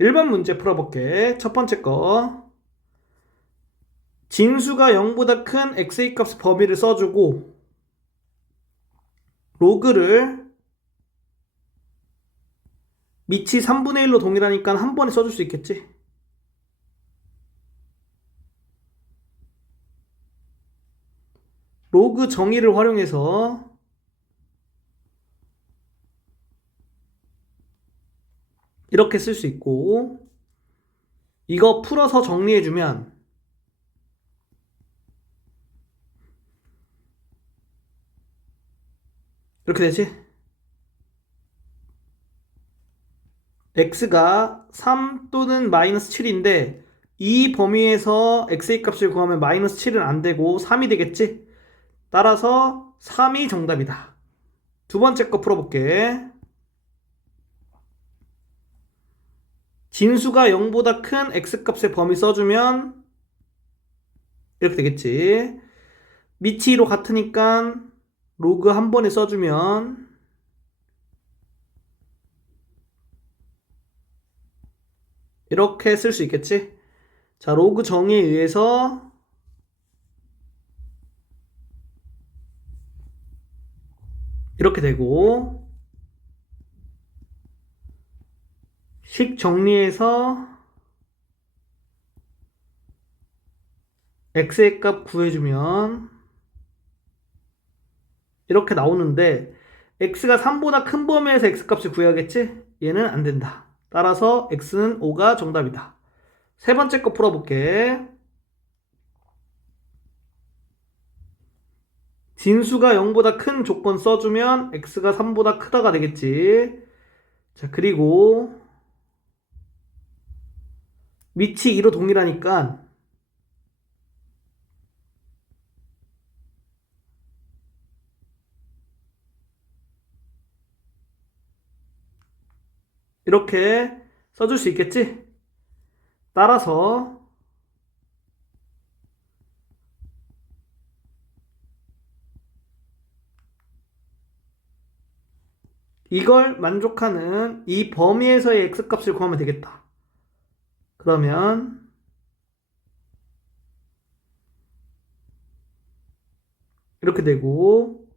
1번 문제 풀어볼게. 첫 번째 거. 진수가 0보다 큰 x의 값 범위를 써주고 로그를 밑이 3분의 1로 동일하니까 한 번에 써줄 수 있겠지? 로그 정의를 활용해서 이렇게 쓸 수 있고, 이거 풀어서 정리해주면 이렇게 되지? x가 3 또는 마이너스 7인데 이 범위에서 x의 값을 구하면 마이너스 7은 안 되고 3이 되겠지? 따라서 3이 정답이다. 두 번째 거 풀어볼게. 진수가 0보다 큰 x값의 범위 써주면 이렇게 되겠지. 밑이 2로 같으니까 로그 한 번에 써주면 이렇게 쓸 수 있겠지. 자, 로그 정의에 의해서 이렇게 되고, 식 정리해서 x의 값 구해주면 이렇게 나오는데 x가 3보다 큰 범위에서 x값을 구해야겠지? 얘는 안 된다. 따라서 x는 5가 정답이다. 세 번째 거 풀어볼게. 진수가 0보다 큰 조건 써주면 x가 3보다 크다가 되겠지. 자, 그리고 밑이 2로 동일하니까 이렇게 써줄 수 있겠지? 따라서 이걸 만족하는 이 범위에서의 x값을 구하면 되겠다. 그러면 이렇게 되고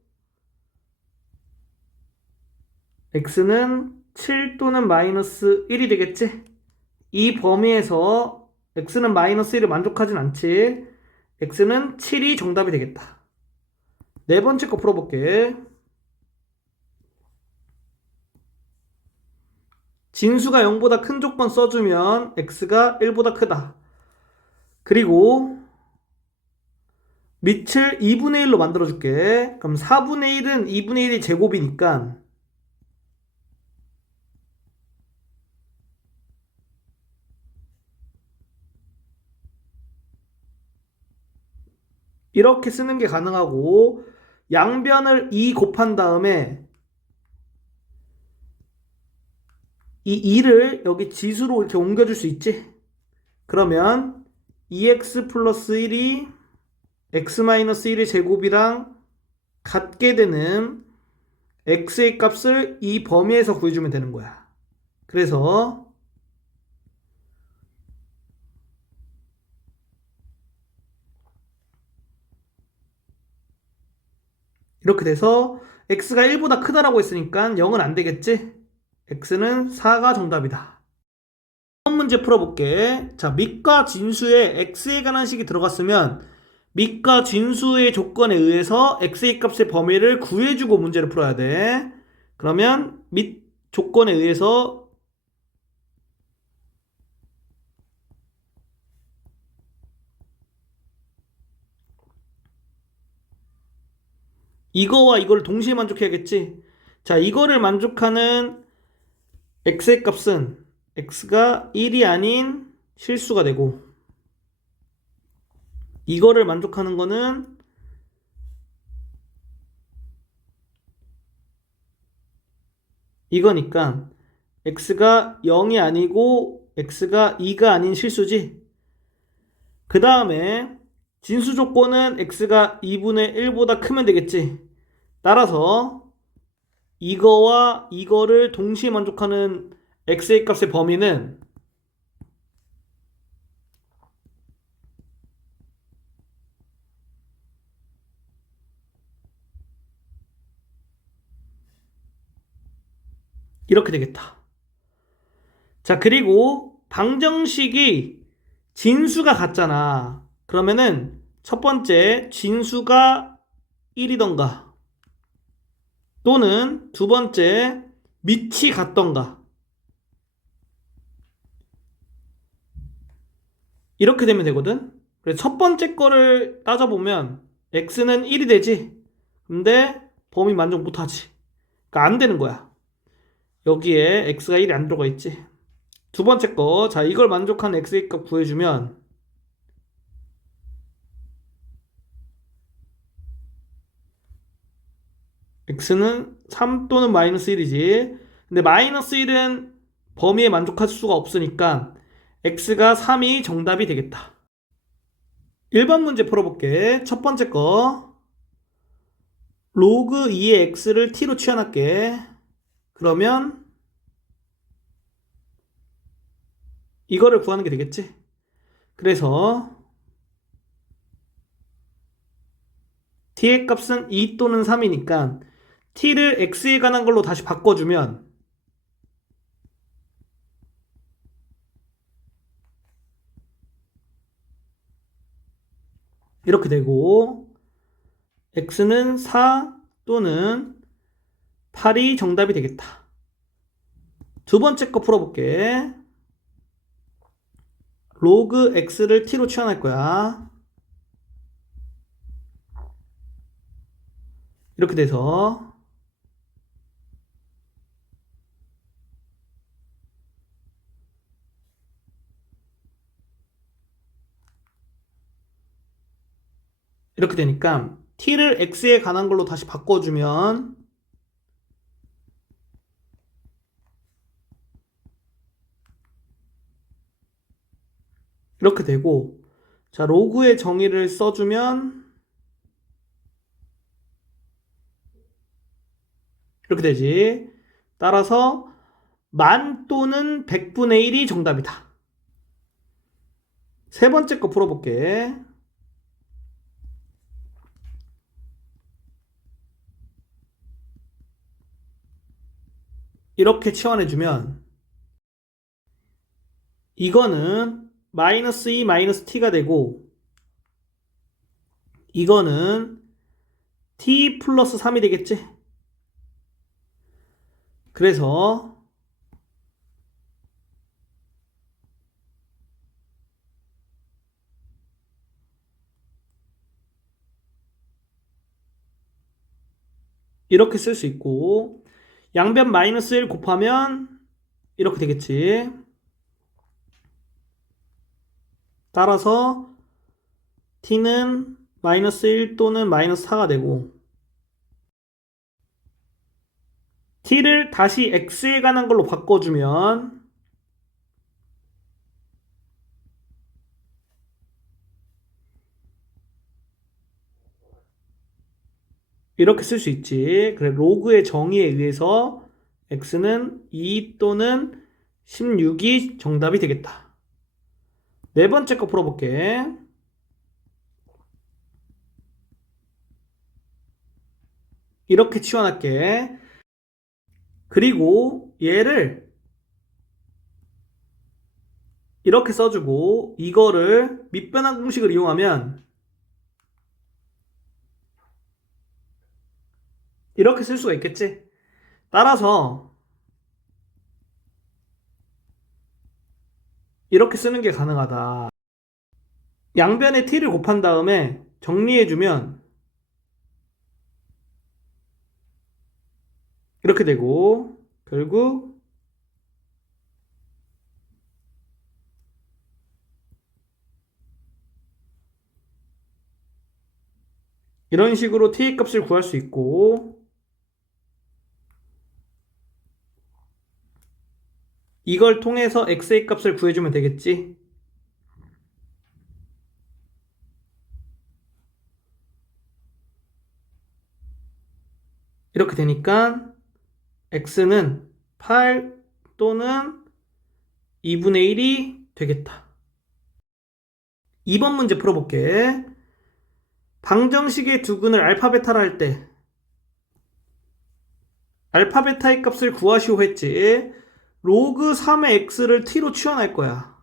x는 7 또는 마이너스 1이 되겠지? 이 범위에서 x는 마이너스 1을 만족하진 않지. x는 7이 정답이 되겠다. 네 번째 거 풀어볼게. 진수가 0보다 큰 조건 써주면 x가 1보다 크다. 그리고 밑을 2분의 1로 만들어줄게. 그럼 4분의 1은 2분의 1이 제곱이니까 이렇게 쓰는 게 가능하고, 양변을 2 곱한 다음에 이 2를 여기 지수로 이렇게 옮겨줄 수 있지? 그러면 2x 플러스 1이 x 마이너스 1의 제곱이랑 같게 되는 x의 값을 이 범위에서 구해주면 되는 거야. 그래서 이렇게 돼서 x가 1보다 크다라고 했으니까 0은 안 되겠지? x는 4가 정답이다. 다음 문제 풀어볼게. 자, 밑과 진수에 x에 관한 식이 들어갔으면 밑과 진수의 조건에 의해서 x의 값의 범위를 구해주고 문제를 풀어야 돼. 그러면 밑 조건에 의해서 이거와 이거를 동시에 만족해야겠지. 자, 이거를 만족하는 x의 값은 x가 1이 아닌 실수가 되고, 이거를 만족하는 거는 이거니까 x가 0이 아니고 x가 2가 아닌 실수지. 그 다음에 진수 조건은 x가 2분의 1보다 크면 되겠지. 따라서 이거와 이거를 동시에 만족하는 x의 값의 범위는 이렇게 되겠다. 자, 그리고 방정식이 진수가 같잖아. 그러면은 첫 번째 진수가 1이던가 또는 두 번째 밑이 같던가 이렇게 되면 되거든. 그래서 첫 번째 거를 따져보면 x는 1이 되지. 근데 범위 만족 못하지. 그러니까 안 되는 거야. 여기에 x가 1이 안 들어가 있지. 두 번째 거, 자, 이걸 만족하는 x의 값 구해주면 x는 3 또는 마이너스 1이지. 근데 마이너스 1은 범위에 만족할 수가 없으니까 x가 3이 정답이 되겠다. 1번 문제 풀어볼게. 첫 번째 거 로그 2의 x를 t로 취환할게. 그러면 이거를 구하는 게 되겠지. 그래서 t의 값은 2 또는 3이니까 t를 x에 관한 걸로 다시 바꿔주면 이렇게 되고 x는 4 또는 8이 정답이 되겠다. 두 번째 거 풀어볼게. 로그 x를 t로 취환할 거야. 이렇게 돼서 이렇게 되니까 t를 x에 관한 걸로 다시 바꿔주면 이렇게 되고, 자, 로그의 정의를 써주면 이렇게 되지. 따라서 만 또는 100분의 1이 정답이다. 세 번째 거 풀어볼게. 이렇게 치환해주면 이거는 마이너스 2 마이너스 t가 되고 이거는 t 플러스 3이 되겠지? 그래서 이렇게 쓸 수 있고 양변 마이너스 1 곱하면 이렇게 되겠지. 따라서 t는 마이너스 1 또는 마이너스 4가 되고 t를 다시 x에 관한 걸로 바꿔주면 이렇게 쓸 수 있지. 그래, 로그의 정의에 의해서 x는 2 또는 16이 정답이 되겠다. 네 번째 거 풀어볼게. 이렇게 치환할게. 그리고 얘를 이렇게 써주고 이거를 밑변환 공식을 이용하면 이렇게 쓸 수가 있겠지. 따라서 이렇게 쓰는 게 가능하다. 양변에 t를 곱한 다음에 정리해주면 이렇게 되고 결국 이런 식으로 t의 값을 구할 수 있고 이걸 통해서 x의 값을 구해주면 되겠지. 이렇게 되니까 x는 8 또는 2분의 1이 되겠다. 2번 문제 풀어볼게. 방정식의 두근을 알파 베타라 할 때 알파 베타의 값을 구하시오 했지. 로그 3의 x를 t로 치환할 거야.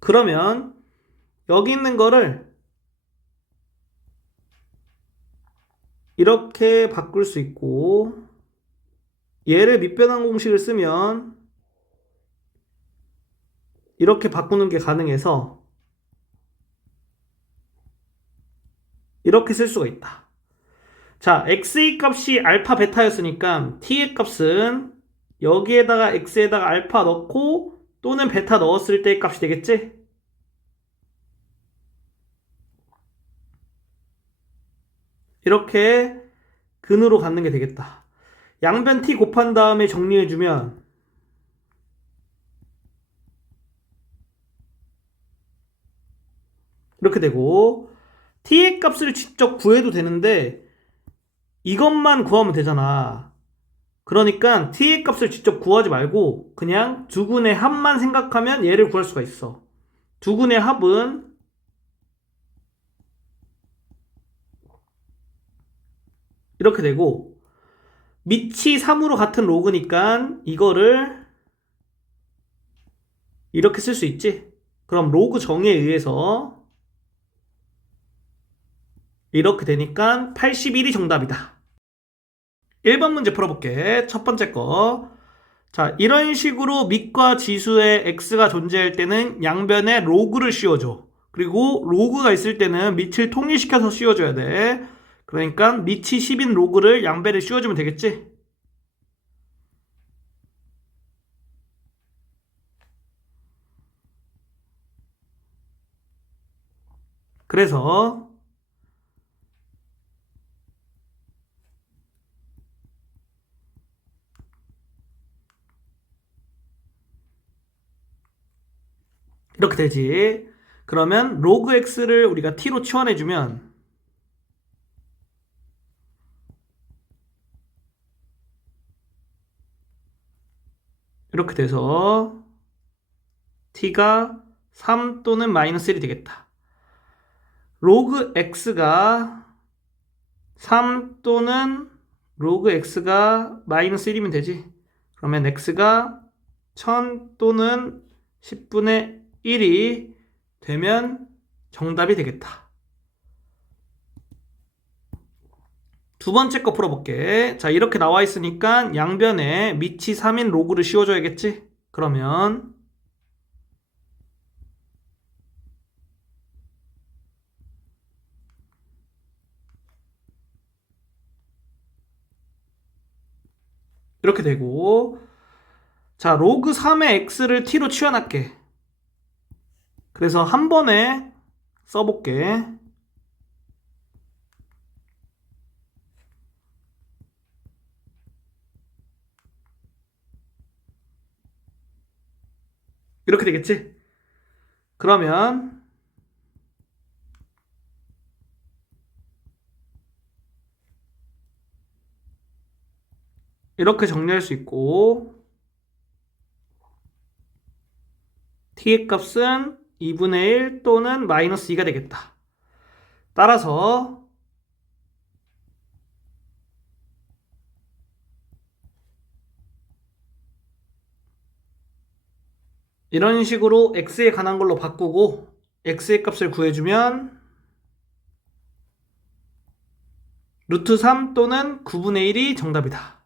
그러면 여기 있는 거를 이렇게 바꿀 수 있고, 얘를 밑변환 공식을 쓰면 이렇게 바꾸는 게 가능해서 이렇게 쓸 수가 있다. 자, x의 값이 알파 베타였으니까 t의 값은 여기에다가 x에다가 알파 넣고 또는 베타 넣었을 때의 값이 되겠지? 이렇게 근으로 갖는 게 되겠다. 양변 t 곱한 다음에 정리해주면 이렇게 되고, t의 값을 직접 구해도 되는데 이것만 구하면 되잖아. 그러니까 t의 값을 직접 구하지 말고 그냥 두근의 합만 생각하면 얘를 구할 수가 있어. 두근의 합은 이렇게 되고, 밑이 3으로 같은 로그니까 이거를 이렇게 쓸 수 있지. 그럼 로그 정의에 의해서 이렇게 되니까 81이 정답이다. 1번 문제 풀어볼게. 첫 번째 거. 자, 이런 식으로 밑과 지수에 x가 존재할 때는 양변에 로그를 씌워줘. 그리고 로그가 있을 때는 밑을 통일시켜서 씌워줘야 돼. 그러니까 밑이 10인 로그를 양변에 씌워주면 되겠지? 그래서 이렇게 되지. 그러면 로그 x를 우리가 t로 치환해주면 이렇게 돼서 t가 3 또는 마이너스 1이 되겠다. 로그 x가 3 또는 로그 x가 마이너스 1이면 되지. 그러면 x가 1000 또는 10분의 1이 되면 정답이 되겠다. 두 번째 거 풀어볼게. 자, 이렇게 나와 있으니까 양변에 밑이 3인 로그를 씌워줘야겠지? 그러면 이렇게 되고, 자, 로그 3의 x를 t로 치환할게. 그래서 한 번에 써볼게. 이렇게 되겠지? 그러면 이렇게 정리할 수 있고, t의 값은 2분의 1 또는 마이너스 2가 되겠다. 따라서 이런 식으로 x에 관한 걸로 바꾸고 x의 값을 구해주면 루트 3 또는 9분의 1이 정답이다.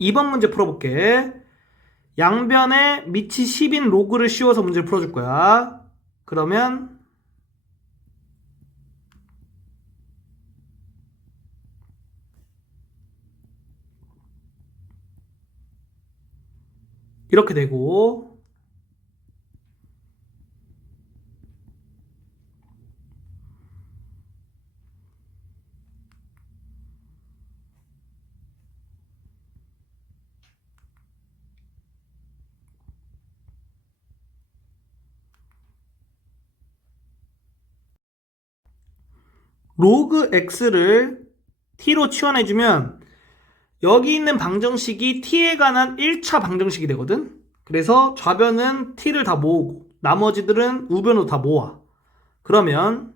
2번 문제 풀어볼게. 양변에 밑이 10인 로그를 씌워서 문제를 풀어줄 거야. 그러면 이렇게 되고, 로그 x를 t로 치환해주면 여기 있는 방정식이 t에 관한 1차 방정식이 되거든. 그래서 좌변은 t를 다 모으고 나머지들은 우변으로 다 모아. 그러면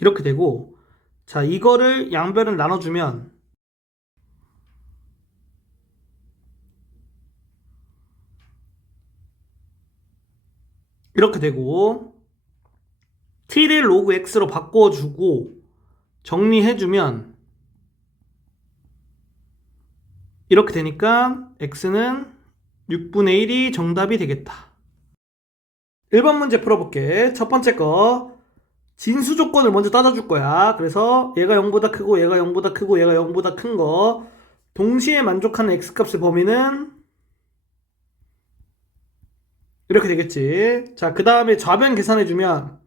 이렇게 되고, 자, 이거를 양변을 나눠주면 이렇게 되고, t를 로그 x로 바꿔주고 정리해주면 이렇게 되니까 x는 6분의 1이 정답이 되겠다. 1번 문제 풀어볼게. 첫 번째 거 진수 조건을 먼저 따져줄 거야. 그래서 얘가 0보다 크고 얘가 0보다 크고 얘가 0보다 큰 거 동시에 만족하는 x값의 범위는 이렇게 되겠지. 자, 그 다음에 좌변 계산해주면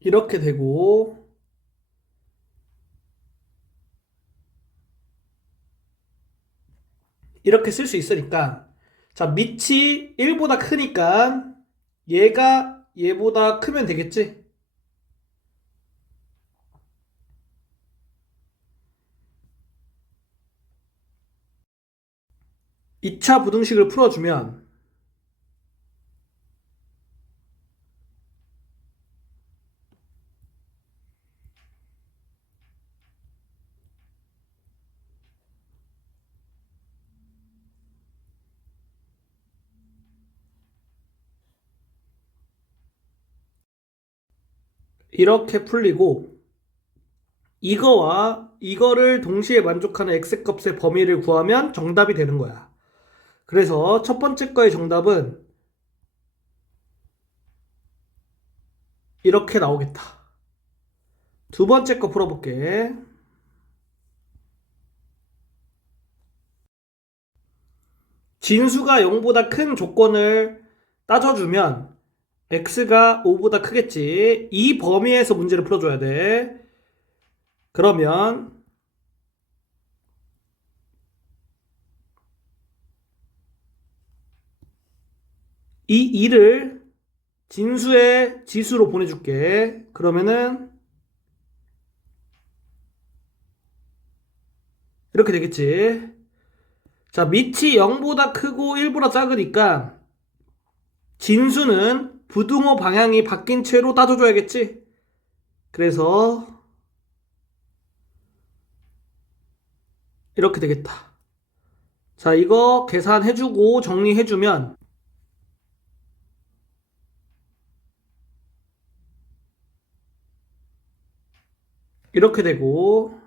이렇게 되고, 이렇게 쓸 수 있으니까, 자, 밑이 1보다 크니까 얘가 얘보다 크면 되겠지. 2차 부등식을 풀어주면 이렇게 풀리고, 이거와 이거를 동시에 만족하는 x값의 범위를 구하면 정답이 되는 거야. 그래서 첫 번째 거의 정답은 이렇게 나오겠다. 두 번째 거 풀어볼게. 진수가 0보다 큰 조건을 따져주면 x가 5보다 크겠지. 이 범위에서 문제를 풀어줘야 돼. 그러면 이 2를 진수의 지수로 보내줄게. 그러면은 이렇게 되겠지. 자, 밑이 0보다 크고 1보다 작으니까 진수는 부등호 방향이 바뀐 채로 따져줘야겠지. 그래서 이렇게 되겠다. 자, 이거 계산해주고 정리해주면 이렇게 되고,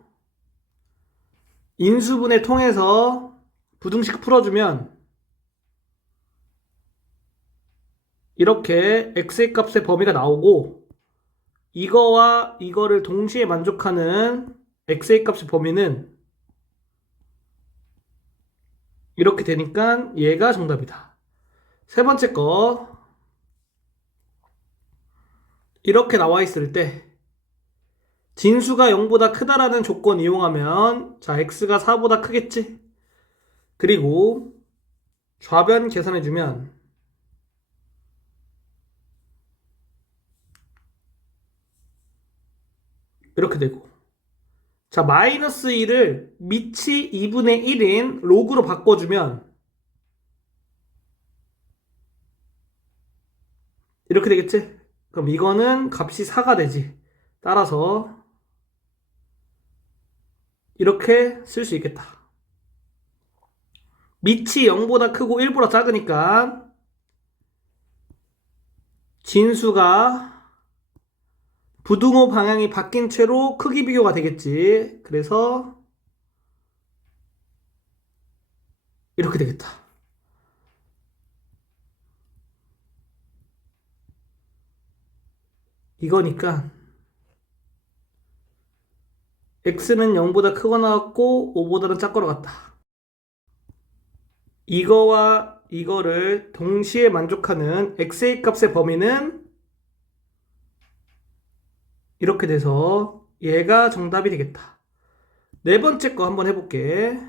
인수분해 통해서 부등식 풀어주면 이렇게 x의 값의 범위가 나오고, 이거와 이거를 동시에 만족하는 x의 값의 범위는 이렇게 되니까 얘가 정답이다. 세 번째 거 이렇게 나와 있을 때 진수가 0보다 크다라는 조건 이용하면, 자, x가 4보다 크겠지. 그리고 좌변 계산해주면 이렇게 되고, 자, 마이너스 1을 밑이 2분의 1인 로그로 바꿔주면 이렇게 되겠지. 그럼 이거는 값이 4가 되지. 따라서 이렇게 쓸 수 있겠다. 밑이 0보다 크고 1보다 작으니까 진수가 부등호 방향이 바뀐 채로 크기 비교가 되겠지. 그래서 이렇게 되겠다. 이거니까 x는 0보다 크거나 같고 5보다는 작거나 같다. 이거와 이거를 동시에 만족하는 x의 값의 범위는 이렇게 돼서 얘가 정답이 되겠다. 네 번째 거 한번 해볼게.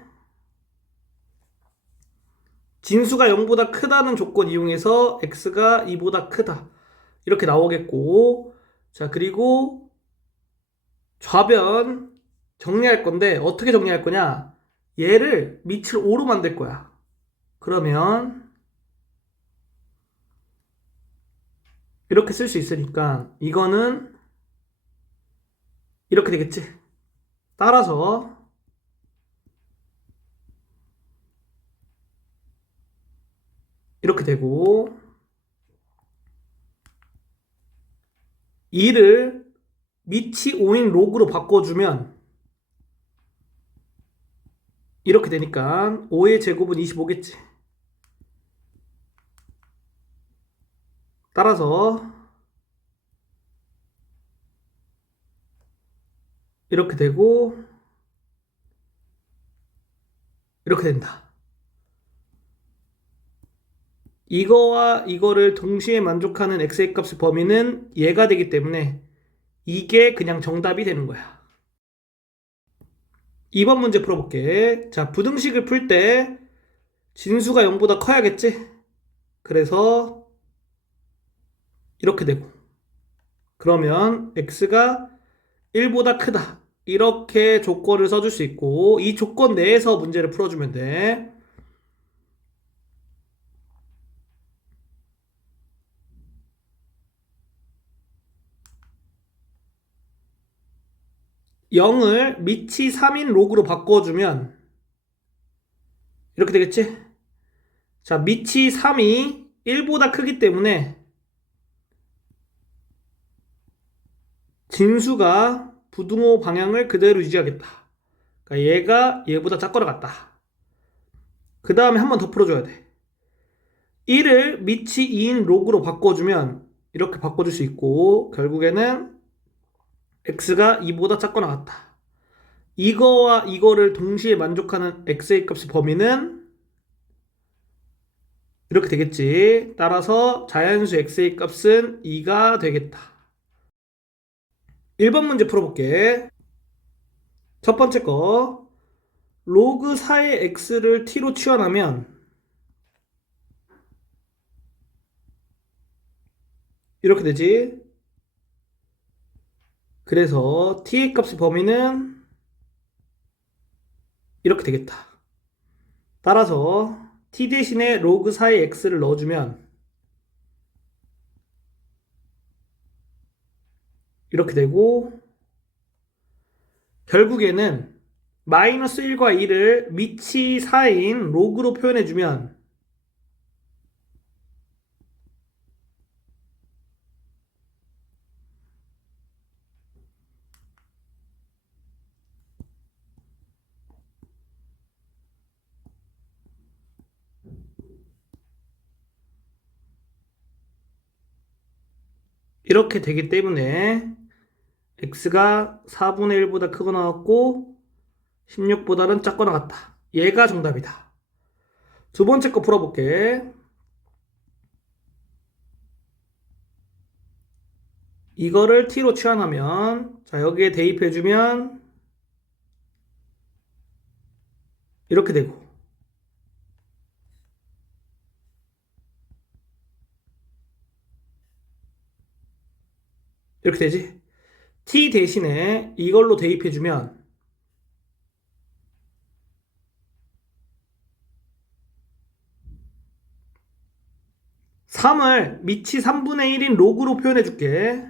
진수가 0보다 크다는 조건 이용해서 x가 2보다 크다. 이렇게 나오겠고, 자, 그리고 좌변 정리할 건데 어떻게 정리할 거냐? 얘를 밑을 5로 만들 거야. 그러면 이렇게 쓸 수 있으니까 이거는 이렇게 되겠지. 따라서 이렇게 되고 2를 밑이 5인 로그로 바꿔주면 이렇게 되니까 5의 제곱은 25겠지. 따라서 이렇게 되고 이렇게 된다. 이거와 이거를 동시에 만족하는 x의 값의 범위는 얘가 되기 때문에 이게 그냥 정답이 되는 거야. 2번 문제 풀어볼게. 자, 부등식을 풀 때 진수가 0보다 커야겠지? 그래서 이렇게 되고 그러면 x가 1보다 크다. 이렇게 조건을 써줄 수 있고 이 조건 내에서 문제를 풀어주면 돼. 0을 밑이 3인 로그로 바꿔주면 이렇게 되겠지? 자, 밑이 3이 1보다 크기 때문에 진수가 부등호 방향을 그대로 유지하겠다. 그러니까 얘가 얘보다 작거나 같다. 그 다음에 한 번 더 풀어줘야 돼. 1을 밑이 2인 로그로 바꿔주면 이렇게 바꿔줄 수 있고 결국에는 x가 2보다 작거나 같다. 이거와 이거를 동시에 만족하는 x의 값의 범위는 이렇게 되겠지. 따라서 자연수 x의 값은 2가 되겠다. 1번 문제 풀어볼게. 첫 번째 거 로그 4의 x를 t로 치환하면 이렇게 되지. 그래서 t의 값의 범위는 이렇게 되겠다. 따라서 t 대신에 로그 4의 x를 넣어주면 이렇게 되고 결국에는 마이너스 1과 2를 밑이 4인 로그로 표현해주면 이렇게 되기 때문에 x가 4분의 1보다 크거나 같고 16보다는 작거나 같다. 얘가 정답이다. 두 번째 거 풀어볼게. 이거를 t로 치환하면 자 여기에 대입해주면 이렇게 되고 이렇게 되지. t 대신에 이걸로 대입해주면 3을 밑이 3분의 1인 로그로 표현해줄게.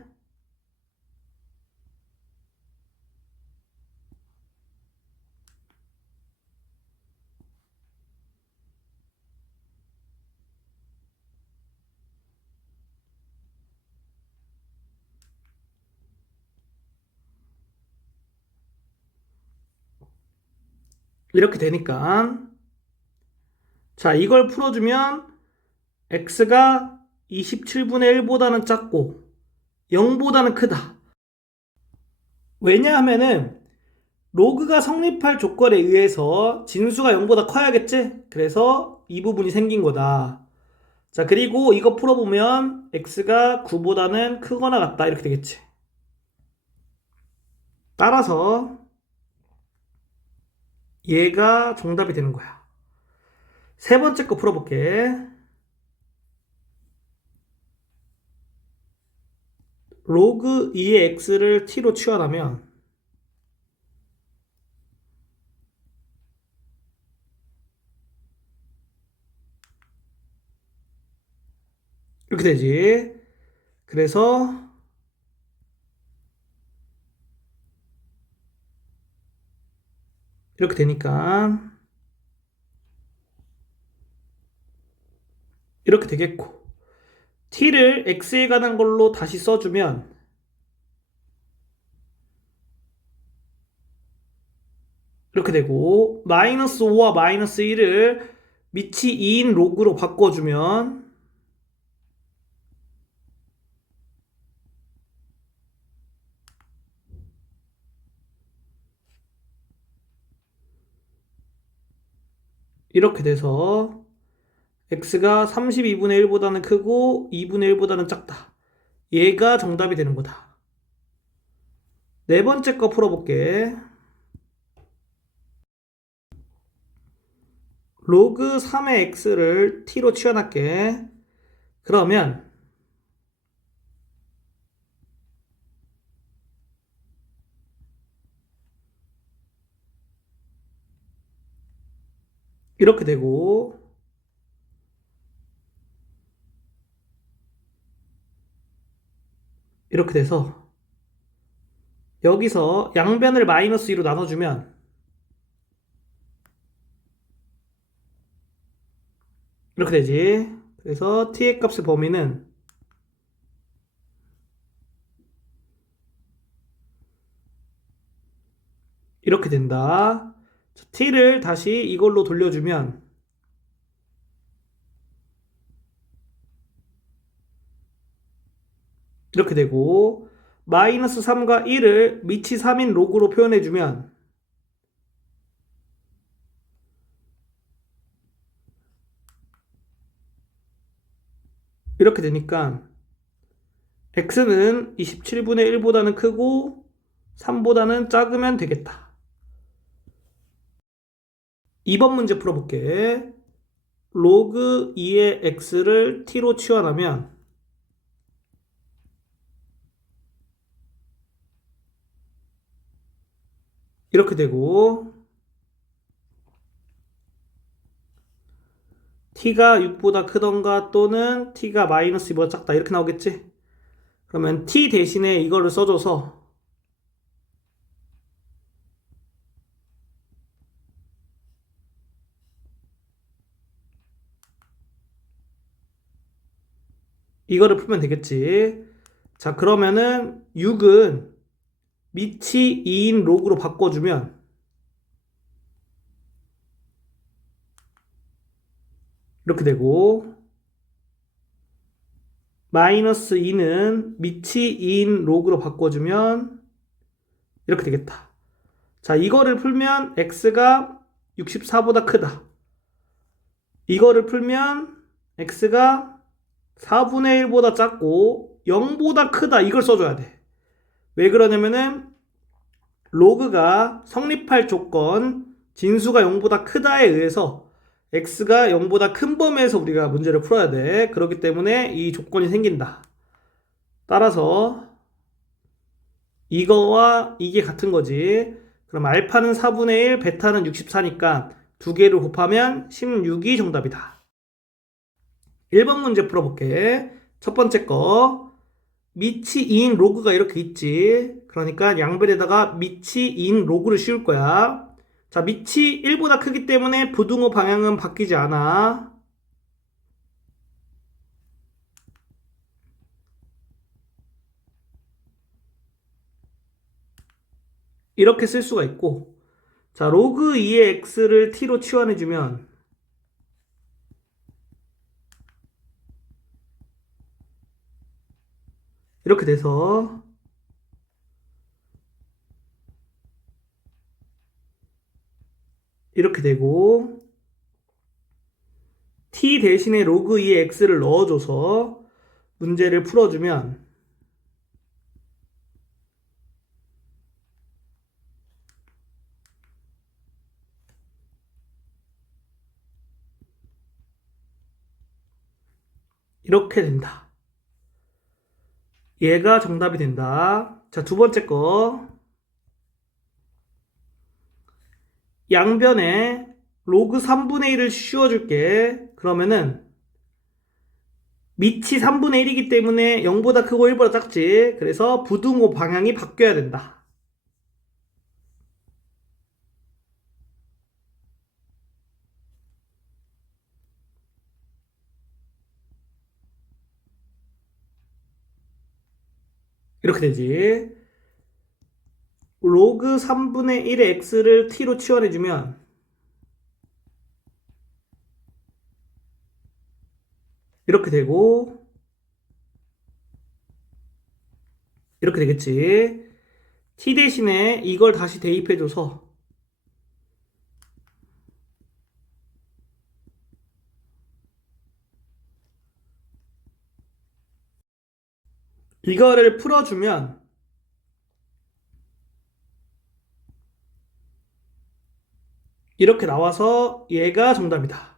이렇게 되니까 자 이걸 풀어주면 x가 27분의 1보다는 작고 0보다는 크다. 왜냐하면은 로그가 성립할 조건에 의해서 진수가 0보다 커야겠지? 그래서 이 부분이 생긴 거다. 자, 그리고 이거 풀어보면 x가 9보다는 크거나 같다. 이렇게 되겠지. 따라서 얘가 정답이 되는 거야. 세 번째 거 풀어볼게. 로그 2의 x를 t로 치환하면 이렇게 되지. 그래서 이렇게 되니까 이렇게 되겠고, t를 x에 관한 걸로 다시 써주면 이렇게 되고, 마이너스 5와 마이너스 1을 밑이 2인 로그로 바꿔주면 이렇게 돼서 x가 32분의 1보다는 크고 2분의 1보다는 작다. 얘가 정답이 되는 거다. 네 번째 거 풀어볼게. 로그 3의 x를 t로 치환할게. 그러면 이렇게 되고, 이렇게 돼서 여기서 양변을 마이너스 2로 나눠주면 이렇게 되지. 그래서 t의 값의 범위는 이렇게 된다. t를 다시 이걸로 돌려주면 이렇게 되고, 마이너스 3과 1을 밑이 3인 로그로 표현해주면 이렇게 되니까 x는 27분의 1보다는 크고 3보다는 작으면 되겠다. 2번 문제 풀어볼게. 로그 2의 x를 t로 치환하면 이렇게 되고, t가 6보다 크던가 또는 t가 마이너스 2보다 작다 이렇게 나오겠지? 그러면 t 대신에 이거를 써줘서 이거를 풀면 되겠지. 자, 그러면은 6은 밑이 2인 로그로 바꿔주면 이렇게 되고, 마이너스 2는 밑이 2인 로그로 바꿔주면 이렇게 되겠다. 자, 이거를 풀면 x가 64보다 크다. 이거를 풀면 x가 4분의 1보다 작고 0보다 크다. 이걸 써줘야 돼. 왜 그러냐면은 로그가 성립할 조건 진수가 0보다 크다에 의해서 x가 0보다 큰 범위에서 우리가 문제를 풀어야 돼. 그렇기 때문에 이 조건이 생긴다. 따라서 이거와 이게 같은 거지. 그럼 알파는 4분의 1, 베타는 64니까 두 개를 곱하면 16이 정답이다. 1번 문제 풀어볼게. 첫 번째 거. 밑이 2인 로그가 이렇게 있지. 그러니까 양변에다가 밑이 2인 로그를 씌울 거야. 자, 밑이 1보다 크기 때문에 부등호 방향은 바뀌지 않아. 이렇게 쓸 수가 있고, 자, 로그 2의 x를 t로 치환해주면 이렇게 돼서 이렇게 되고, t 대신에 로그 2의 x를 넣어줘서 문제를 풀어주면 이렇게 된다. 얘가 정답이 된다. 자, 두 번째 거. 양변에 로그 3분의 1을 씌워줄게. 그러면은 밑이 3분의 1이기 때문에 0보다 크고 1보다 작지. 그래서 부등호 방향이 바뀌어야 된다. 이렇게 되지. 로그 3분의 1의 x를 t로 치환해주면 이렇게 되고 이렇게 되겠지. t 대신에 이걸 다시 대입해줘서 이거를 풀어주면 이렇게 나와서 얘가 정답이다.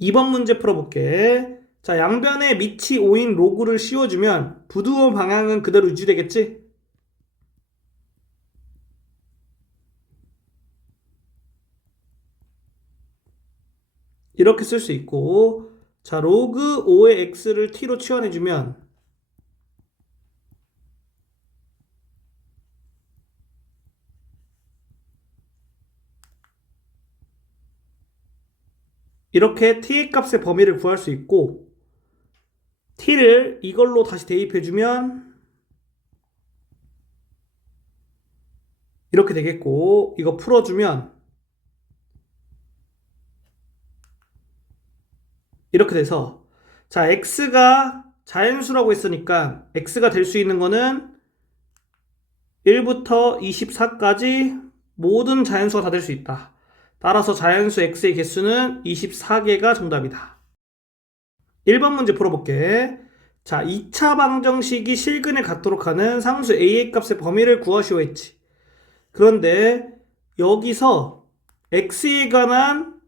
2번 문제 풀어볼게. 자, 양변에 밑이 5인 로그를 씌워주면 부등호 방향은 그대로 유지되겠지? 이렇게 쓸 수 있고, 자, 로그 5의 x를 t로 치환해주면 이렇게 t의 값의 범위를 구할 수 있고, t를 이걸로 다시 대입해주면 이렇게 되겠고, 이거 풀어주면 이렇게 돼서, 자, x가 자연수라고 했으니까 x가 될 수 있는 거는 1부터 24까지 모든 자연수가 다 될 수 있다. 따라서 자연수 x의 개수는 24개가 정답이다. 1번 문제 풀어볼게. 자, 2차 방정식이 실근에 갖도록 하는 상수 a의 값의 범위를 구하시오 했지. 그런데 여기서 x에 관한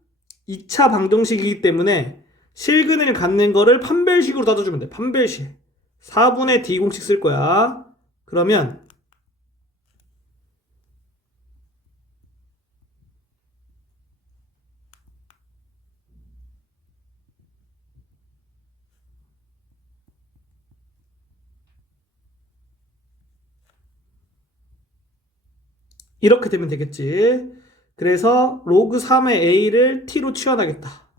2차 방정식이기 때문에 실근을 갖는 거를 판별식으로 따져주면 돼. 판별식. 4분의 d 공식 쓸 거야. 그러면 이렇게 되면 되겠지. 그래서 로그 3의 a를 t로 치환하겠다.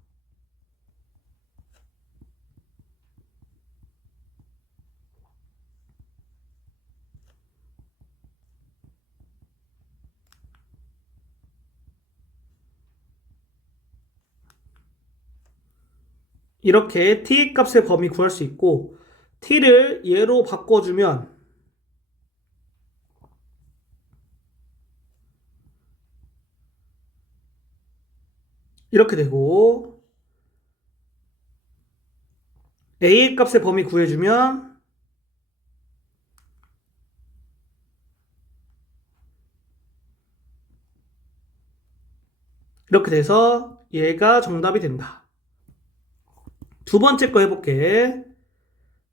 이렇게 t의 값의 범위 구할 수 있고 t를 얘로 바꿔주면 이렇게 되고 a의 값의 범위 구해주면 이렇게 돼서 얘가 정답이 된다. 두 번째 거 해볼게.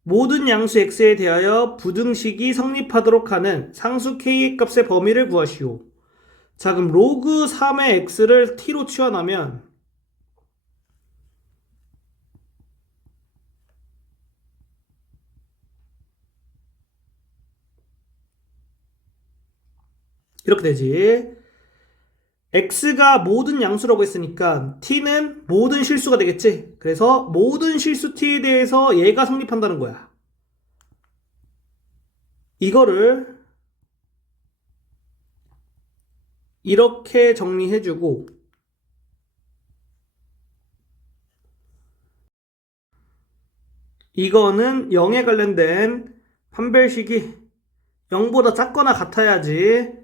모든 양수 x에 대하여 부등식이 성립하도록 하는 상수 k의 값의 범위를 구하시오. 자, 그럼 로그 3의 x를 t로 치환하면 이렇게 되지. x가 모든 양수라고 했으니까 t는 모든 실수가 되겠지. 그래서 모든 실수 t에 대해서 얘가 성립한다는 거야. 이거를 이렇게 정리해주고 이거는 0에 관련된 판별식이 0보다 작거나 같아야지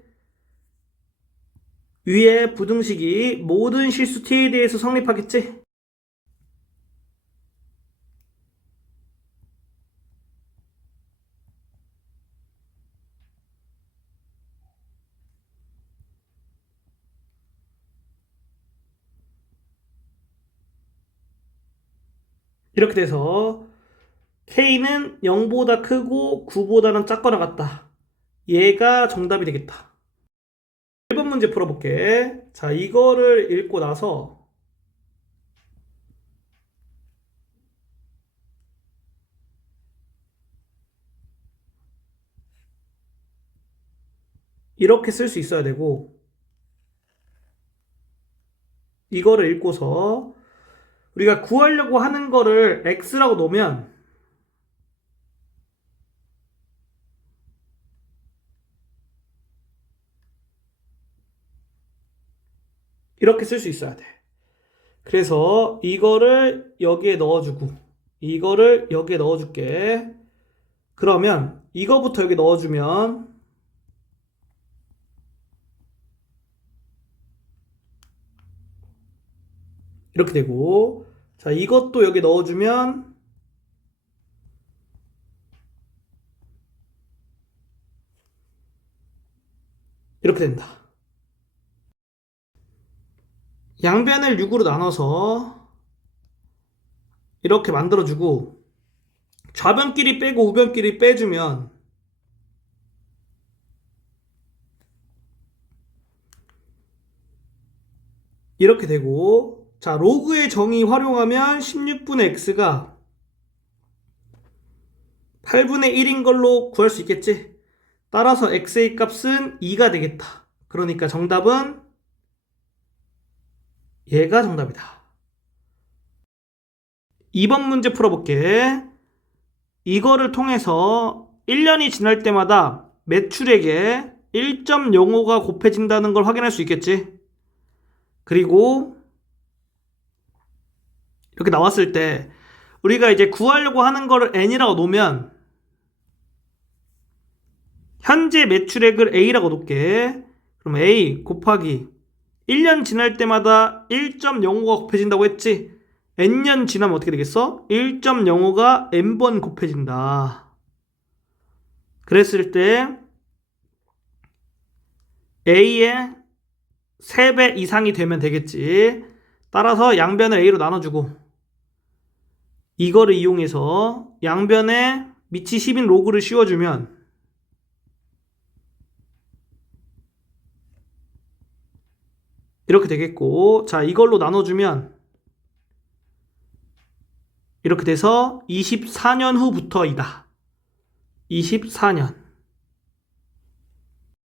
위에 부등식이 모든 실수 t에 대해서 성립하겠지? 이렇게 돼서 k는 0보다 크고 9보다는 작거나 같다. 얘가 정답이 되겠다. 1번 문제 풀어볼게. 자, 이거를 읽고 나서 이렇게 쓸 수 있어야 되고, 이거를 읽고서 우리가 구하려고 하는 거를 x라고 놓으면 이렇게 쓸 수 있어야 돼. 그래서 이거를 여기에 넣어주고 이거를 여기에 넣어줄게. 그러면 이거부터 여기 넣어주면 이렇게 되고, 자, 이것도 여기 넣어주면 이렇게 된다. 양변을 6으로 나눠서 이렇게 만들어주고 좌변끼리 빼고 우변끼리 빼주면 이렇게 되고, 자, 로그의 정의 활용하면 16분의 x가 8분의 1인 걸로 구할 수 있겠지? 따라서 x의 값은 2가 되겠다. 그러니까 정답은 얘가 정답이다. 2번 문제 풀어볼게. 이거를 통해서 1년이 지날 때마다 매출액에 1.05가 곱해진다는 걸 확인할 수 있겠지? 그리고 이렇게 나왔을 때 우리가 이제 구하려고 하는 거를 n이라고 놓으면 현재 매출액을 a라고 놓을게. 그럼 a 곱하기 1년 지날 때마다 1.05가 곱해진다고 했지? n년 지나면 어떻게 되겠어? 1.05가 n번 곱해진다. 그랬을 때 a의 3배 이상이 되면 되겠지. 따라서 양변을 a로 나눠주고 이거를 이용해서 양변에 밑이 10인 로그를 씌워주면 이렇게 되겠고, 자, 이걸로 나눠주면 이렇게 돼서 24년 후부터이다. 24년.